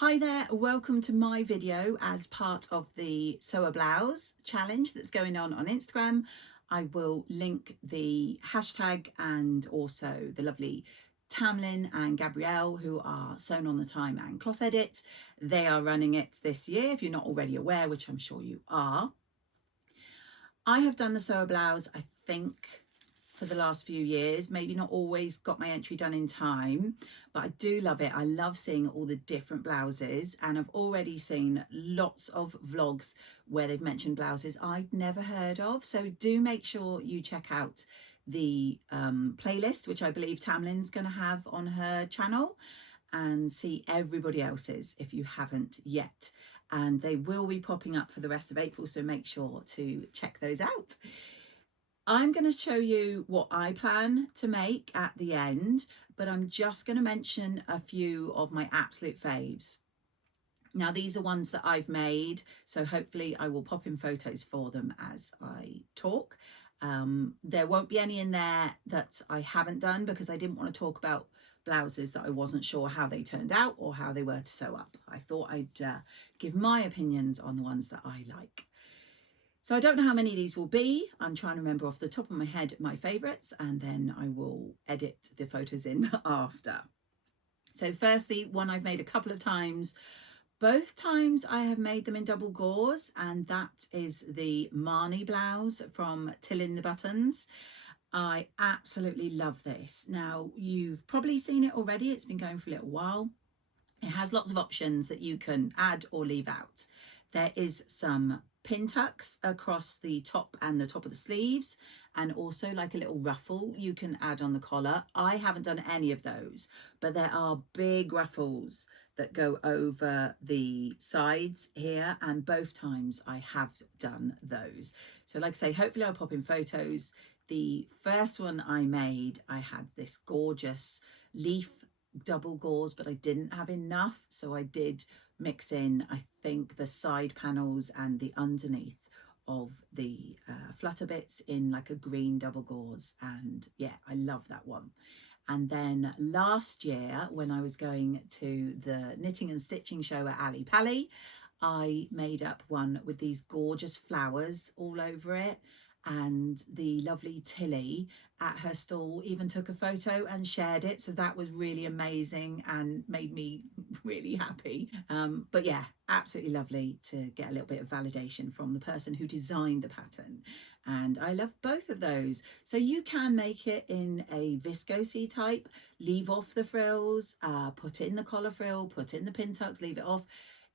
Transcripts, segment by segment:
Hi there, welcome to my video as part of the Sew a Blouse challenge that's going on Instagram. I will link the hashtag and also the lovely Tamlin and Gabrielle, who are Sewn on the Time and Cloth Edit. They are running it this year, if you're not already aware, which I'm sure you are. I have done the Sew a Blouse, I think, for the last few years, maybe not always got my entry done in time, but I do love it. I love seeing all the different blouses, and I've already seen lots of vlogs where they've mentioned blouses I'd never heard of. So do make sure you check out the playlist, which I believe Tamlin's going to have on her channel, and see everybody else's if you haven't yet. And they will be popping up for the rest of April, so make sure to check those out. I'm going to show you what I plan to make at the end, but I'm just going to mention a few of my absolute faves. Now, these are ones that I've made, so hopefully I will pop in photos for them as I talk. There won't be any in there that I haven't done because I didn't want to talk about blouses that I wasn't sure how they turned out or how they were to sew up. I thought I'd give my opinions on the ones that I like. So I don't know how many of these will be. I'm trying to remember off the top of my head my favourites, and then I will edit the photos in after. So firstly, one I've made a couple of times. Both times I have made them in double gauze, and that is the Marnie blouse from Till in the Buttons. I absolutely love this. Now, you've probably seen it already. It's been going for a little while. It has lots of options that you can add or leave out. There is some pin tucks across the top and the top of the sleeves, and also like a little ruffle you can add on the collar. I haven't done any of those, but there are big ruffles that go over the sides here, and both times I have done those. So like I say, hopefully I'll pop in photos. The first one I made, I had this gorgeous leaf double gauze, but I didn't have enough, so I did mix in, I think, the side panels and the underneath of the flutter bits in like a green double gauze, and yeah, I love that one. And then last year when I was going to the knitting and stitching show at Ali Pally, I made up one with these gorgeous flowers all over it, and the lovely Tilly at her stall even took a photo and shared it, so that was really amazing and made me really happy. But yeah, absolutely lovely to get a little bit of validation from the person who designed the pattern, and I love both of those. So you can make it in a viscosy type, leave off the frills, put in the collar frill, put in the pin tucks, leave it off.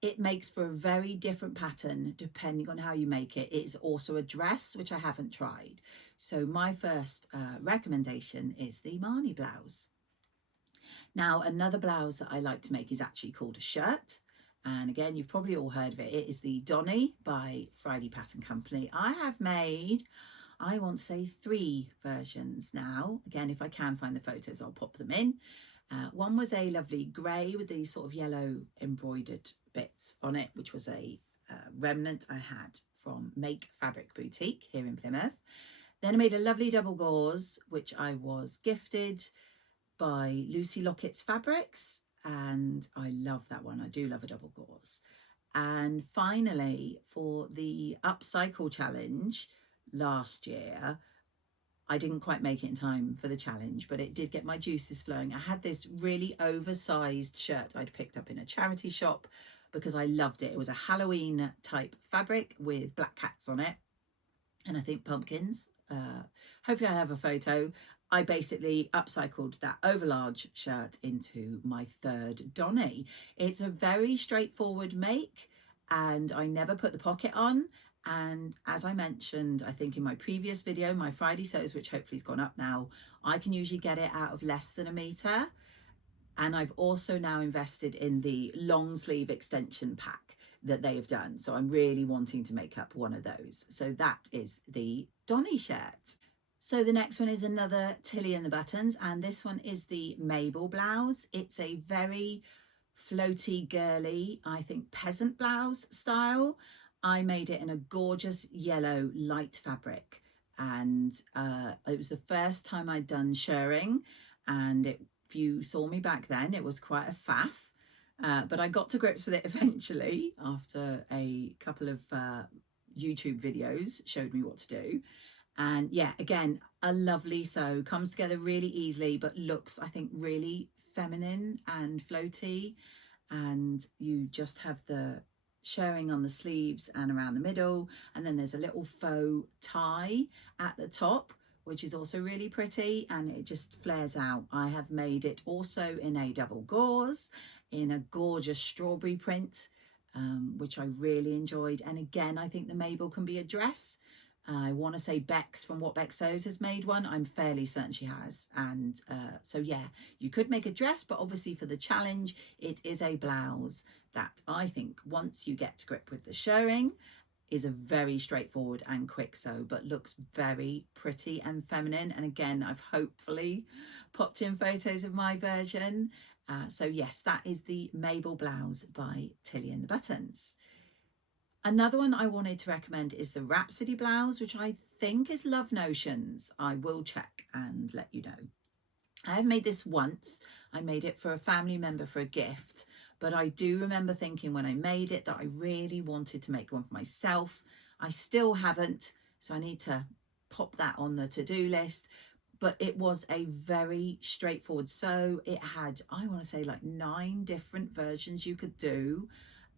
It makes for a very different pattern depending on how you make it. It's also a dress, which I haven't tried. So my first recommendation is the Marnie blouse. Now, another blouse that I like to make is actually called a shirt. And again, you've probably all heard of it. It is the Donny by Friday Pattern Company. I have made, I want to say, 3 versions now. Again, if I can find the photos, I'll pop them in. One was a lovely grey with these sort of yellow embroidered bits on it, which was a remnant I had from Make Fabric Boutique here in Plymouth. Then I made a lovely double gauze, which I was gifted by Lucy Lockett's Fabrics, and I love that one. I do love a double gauze. And finally, for the upcycle challenge last year, I didn't quite make it in time for the challenge, but it did get my juices flowing. I had this really oversized shirt I'd picked up in a charity shop because I loved it. It was a Halloween type fabric with black cats on it, and I think pumpkins. Hopefully I'll have a photo. I basically upcycled that overlarge shirt into my 3rd Donny. It's a very straightforward make, and I never put the pocket on. And as I mentioned, I think in my previous video, my Friday sews, which hopefully has gone up now, I can usually get it out of less than a metre. And I've also now invested in the long sleeve extension pack that they have done. So I'm really wanting to make up one of those. So that is the Donny shirt. So the next one is another Tilly in the Buttons, and this one is the Mabel Blouse. It's a very floaty, girly, I think peasant blouse style. I made it in a gorgeous yellow light fabric, and it was the first time I'd done shirring, and if you saw me back then, it was quite a faff. But I got to grips with it eventually after a couple of YouTube videos showed me what to do. And yeah, again, a lovely sew, comes together really easily, but looks, I think, really feminine and floaty. And you just have the showing on the sleeves and around the middle, and then there's a little faux tie at the top, which is also really pretty, and it just flares out. I have made it also in a double gauze in a gorgeous strawberry print, which I really enjoyed. And again, I think the Mabel can be a dress. I want to say Bex from What Bex Sews has made one. I'm fairly certain she has. And so yeah, you could make a dress, but obviously for the challenge, it is a blouse that I think once you get to grip with the showing is a very straightforward and quick sew, but looks very pretty and feminine. And again, I've hopefully popped in photos of my version. So yes, that is the Mabel Blouse by Tilly and the Buttons. Another one I wanted to recommend is the Rhapsody blouse, which I think is Love Notions. I will check and let you know. I have made this once. I made it for a family member for a gift, but I do remember thinking when I made it that I really wanted to make one for myself. I still haven't, so I need to pop that on the to-do list. But it was a very straightforward sew. It had, I want to say, like 9 different versions you could do.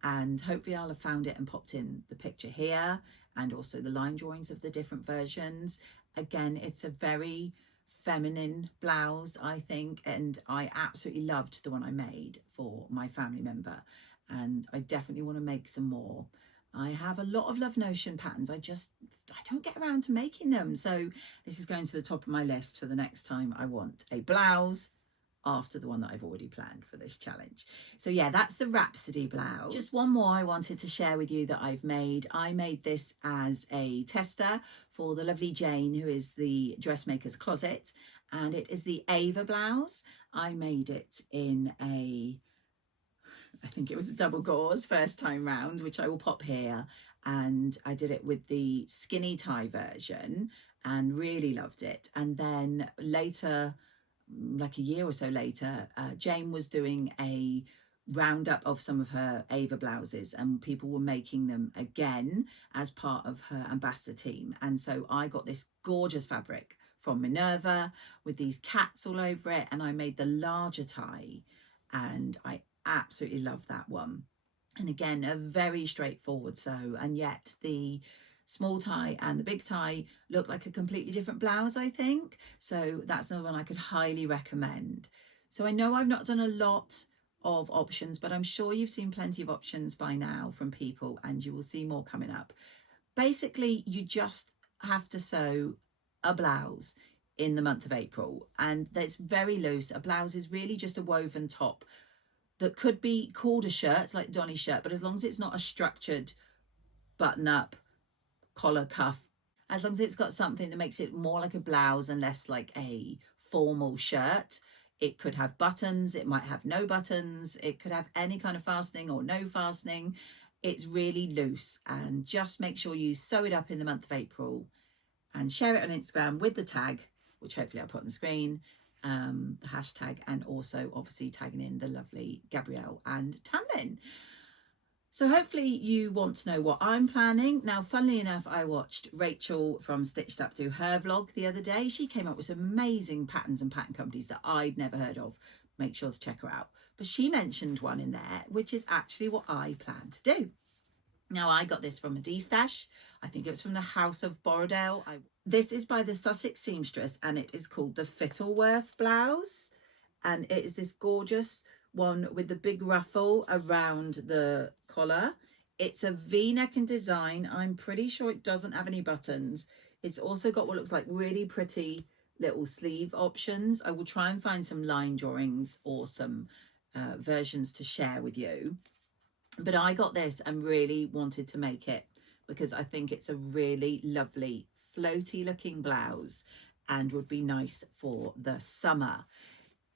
And hopefully I'll have found it and popped in the picture here, and also the line drawings of the different versions. Again, it's a very feminine blouse, I think, and I absolutely loved the one I made for my family member, and I definitely want to make some more. I have a lot of Love Notion patterns. I don't get around to making them, so this is going to the top of my list for the next time I want a blouse after the one that I've already planned for this challenge. So yeah, that's the Rhapsody blouse. Just one more I wanted to share with you that I've made. I made this as a tester for the lovely Jane, who is the Dressmakers Closet, and it is the Ava blouse. I made it in I think it was a double gauze first time round, which I will pop here, and I did it with the skinny tie version and really loved it. And then later, like a year or so later, Jane was doing a roundup of some of her Ava blouses, and people were making them again as part of her ambassador team. And so I got this gorgeous fabric from Minerva with these cats all over it, and I made the larger tie, and I absolutely love that one. And again, a very straightforward sew, and yet the small tie and the big tie look like a completely different blouse, I think. So that's another one I could highly recommend. So I know I've not done a lot of options, but I'm sure you've seen plenty of options by now from people, and you will see more coming up. Basically, you just have to sew a blouse in the month of April, and that's very loose. A blouse is really just a woven top that could be called a shirt, like Donny's shirt, but as long as it's not a structured button-up collar cuff, as long as it's got something that makes it more like a blouse and less like a formal shirt. It could have buttons, it might have no buttons, it could have any kind of fastening or no fastening. It's really loose, and just make sure you sew it up in the month of April and share it on Instagram with the tag, which hopefully I'll put on the screen, the hashtag, and also obviously tagging in the lovely Gabrielle and Tamlin. So hopefully you want to know what I'm planning. Now, funnily enough, I watched Rachel from Stitched Up do her vlog the other day. She came up with some amazing patterns and pattern companies that I'd never heard of. Make sure to check her out. But she mentioned one in there, which is actually what I plan to do. Now, I got this from a D-stash. I think it was from the House of Borrowdale. This is by the Sussex seamstress, and it is called the Fittleworth blouse. And it is this gorgeous one with the big ruffle around the collar. It's a V-neck in design. I'm pretty sure it doesn't have any buttons. It's also got what looks like really pretty little sleeve options. I will try and find some line drawings or some versions to share with you. But I got this and really wanted to make it because I think it's a really lovely floaty looking blouse and would be nice for the summer.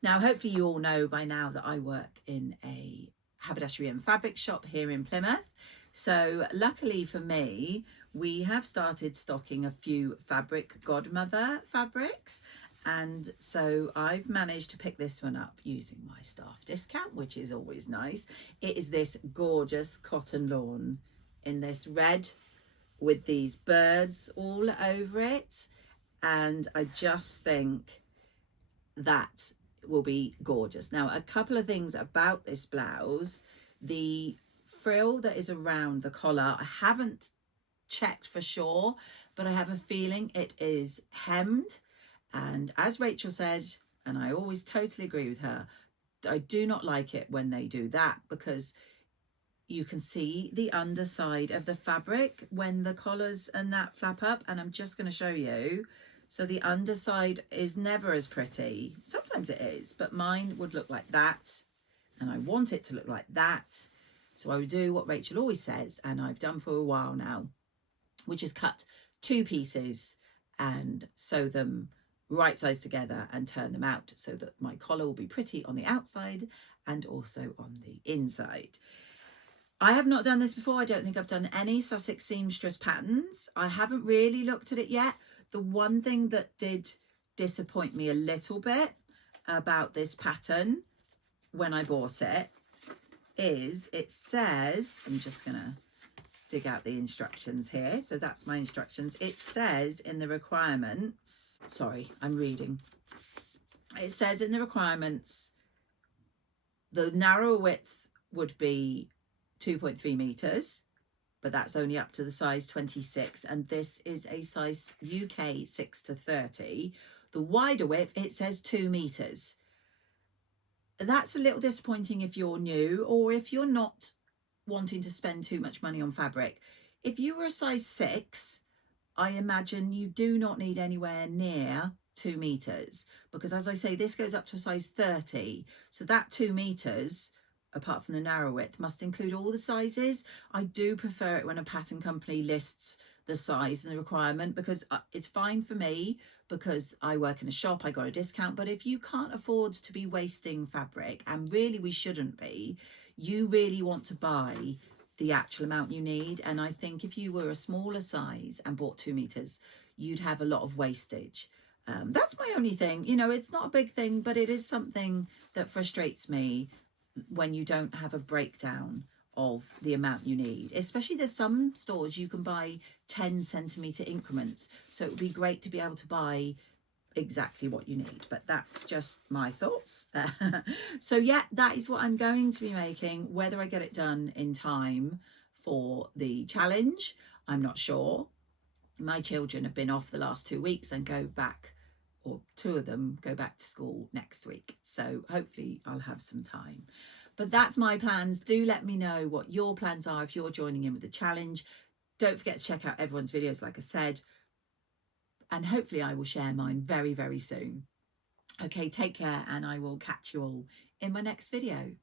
Now, hopefully you all know by now that I work in a haberdashery and fabric shop here in Plymouth. So luckily for me, we have started stocking a few Fabric Godmother fabrics, And so I've managed to pick this one up using my staff discount, which is always nice. It is this gorgeous cotton lawn in this red with these birds all over it. And I just think that will be gorgeous. Now, a couple of things about this blouse. The frill that is around the collar, I haven't checked for sure, but I have a feeling it is hemmed. And as Rachel said, and I always totally agree with her, I do not like it when they do that, because you can see the underside of the fabric when the collars and that flap up. And I'm just going to show you. So the underside is never as pretty. Sometimes it is, but mine would look like that. And I want it to look like that. So I would do what Rachel always says, and I've done for a while now, which is cut 2 pieces and sew them right sides together and turn them out so that my collar will be pretty on the outside and also on the inside. I have not done this before. I don't think I've done any Sussex seamstress patterns. I haven't really looked at it yet. The one thing that did disappoint me a little bit about this pattern when I bought it is it says, I'm just going to dig out the instructions here. So that's my instructions. It says in the requirements, sorry, I'm reading. It says in the requirements, the narrow width would be 2.3 meters, but that's only up to the size 26. And this is a size UK 6 to 30. The wider width, it says 2 meters. That's a little disappointing if you're new or if you're not wanting to spend too much money on fabric. If you were a size 6, I imagine you do not need anywhere near 2 meters, because as I say, this goes up to a size 30. So that 2 meters, apart from the narrow width, must include all the sizes. I do prefer it when a pattern company lists the size and the requirement, because it's fine for me because I work in a shop, I got a discount. But if you can't afford to be wasting fabric, and really we shouldn't be, you really want to buy the actual amount you need. And I think if you were a smaller size and bought 2 meters, you'd have a lot of wastage. That's my only thing. You know, it's not a big thing, but it is something that frustrates me when you don't have a breakdown of the amount you need. Especially there's some stores you can buy 10 centimetre increments. So it would be great to be able to buy exactly what you need, but that's just my thoughts. So yeah, that is what I'm going to be making. Whether I get it done in time for the challenge, I'm not sure. My children have been off the last 2 weeks and go back, or 2 of them go back to school next week. So hopefully I'll have some time. But that's my plans. Do let me know what your plans are if you're joining in with the challenge. Don't forget to check out everyone's videos, like I said. And hopefully I will share mine very, very soon. Okay, take care, and I will catch you all in my next video.